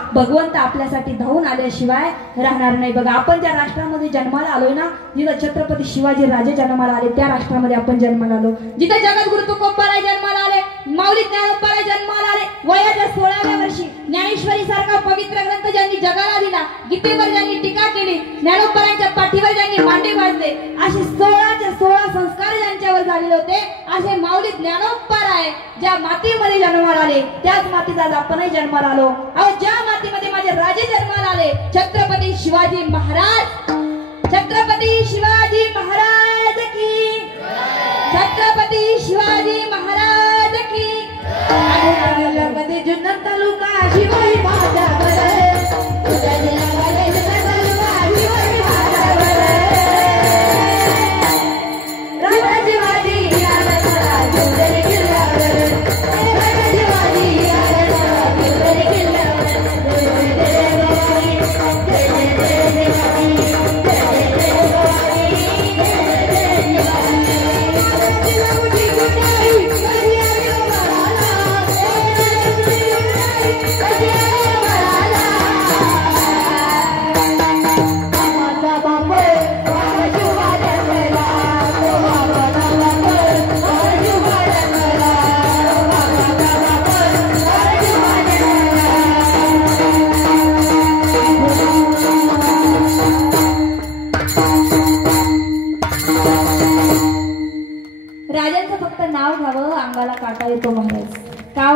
भगवंत आपल्यासाठी धावून आल्याशिवाय राहणार नाही। बघा, आपण ज्या राष्ट्रामध्ये जन्माला आलोय ना, जिथं छत्रपती शिवाजी राजे जन्माला आले त्या राष्ट्रामध्ये आपण जन्माला आलो। जिथे जगद्गुरु तुकोबाराय जन्माला आले, माऊली ज्ञानोबाराय जन्माला आले, वयाच्या 16व्या वर्षी ज्ञानेश्वरी सारखा पवित्र ग्रंथ ज्यांनी जगाला दिला, गीतेवर ज्यांनी टीका केली, ज्ञानोबारांच्या पाठीवर ज्यांनी मांडे वाजले, असे 16चे 16 संस्कार ज्यांच्यावर झालेले होते, असे माऊली ज्ञानोबाराय ज्या मातीमध्ये जन्माला आले त्याच मातीत आज आपणही जन्माला आलो। अहो, ज्या मातीमध्ये माझे राजे जन्माला आले, छत्रपती शिवाजी महाराज, छत्रपती शिवाजी महाराज की, छत्रपती शिवाजी महाराज की। मध्ये जुन्नर तालुका शिवाजी महाराज राजांचं फक्त नाव घ्यावं अंगाला काटा येतो महाराज। का